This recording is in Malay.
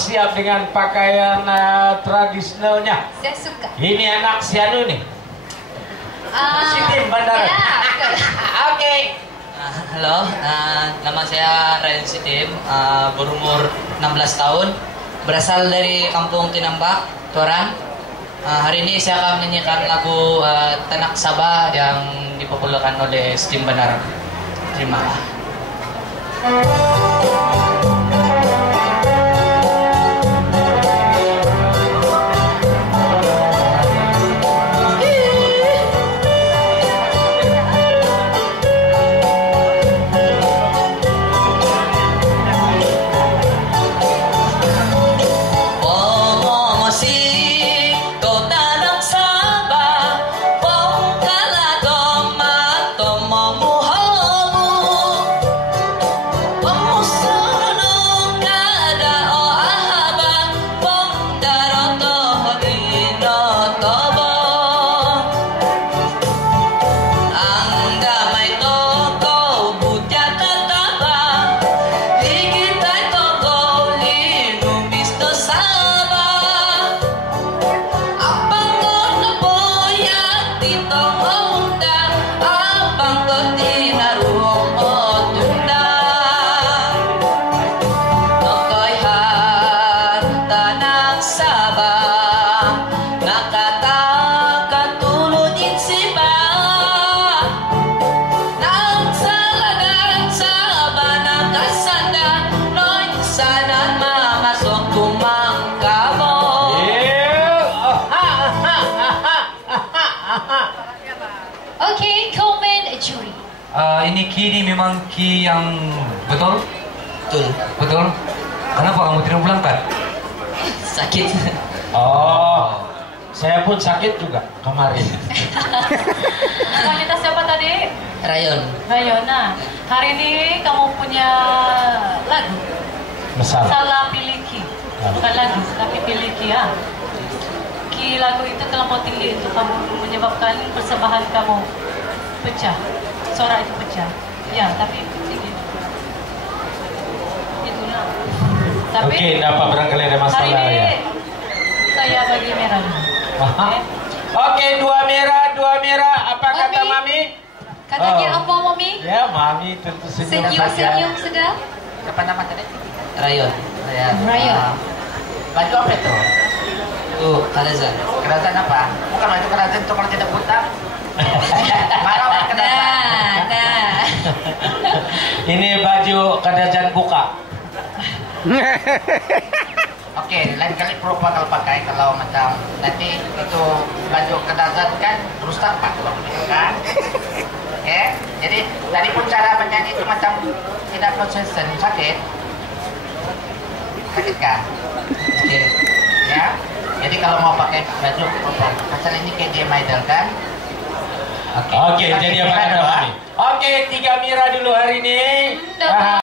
Siap dengan pakaian tradisionalnya. Saya suka. Ini anak si Anu nih. Si Tim Bandara. Ya, Oke. Halo, nama saya Ryan Sitim, berumur 16 tahun, berasal dari Kampung Tinambak, Toran. Hari ini saya akan menyanyikan lagu Tanak Sabah yang dipopulerkan oleh Tim Bandara. Terima kasih. Oke, komen juri. Ini Ki memang Ki yang betul? Betul. Kenapa kamu tidak berangkat? Sakit. Oh, saya pun sakit juga kemarin. Wanita siapa tadi? Rayon. Rayona. Hari ini kamu punya lagu. Masalah. Salah pilih Ki. Bukan lagu, tapi pilih Ki ya. Ki lagu itu terlampau tinggi untuk kamu, menyebabkan persembahan kamu pecah. Suara itu pecah. Ya, tapi tinggi. Itulah. Tapi Oke, dapat barangkali ada masalah hari ini ya. saya bagi merah. Oke, dua merah. Apa kata Mami? Katanya apa, Mami? Ya, Mami tentu senyum saja. Senyum sudah. Apa nama tadi? Rayon. Rayon. Baju apa itu? Kerajaan. Kerajaan apa? Bukan baju kerajaan itu kalau tidak buta. Marah orang kerajaan. Nah. Ini baju kerajaan buka. Oke, lain kali perlu bakal pakai kalau macam nanti itu baju kerajaan kan rusak pak kalau begitu kan. Oke, jadi tadi pun cara menyanyi itu macam tidak konsisten, sakit kan? Sakit. Ya. Jadi kalau mau pakai baju pasal ini kayak dia idol kan? Oke, jadi apa kata Mami? Oke, 3 mira dulu hari ini.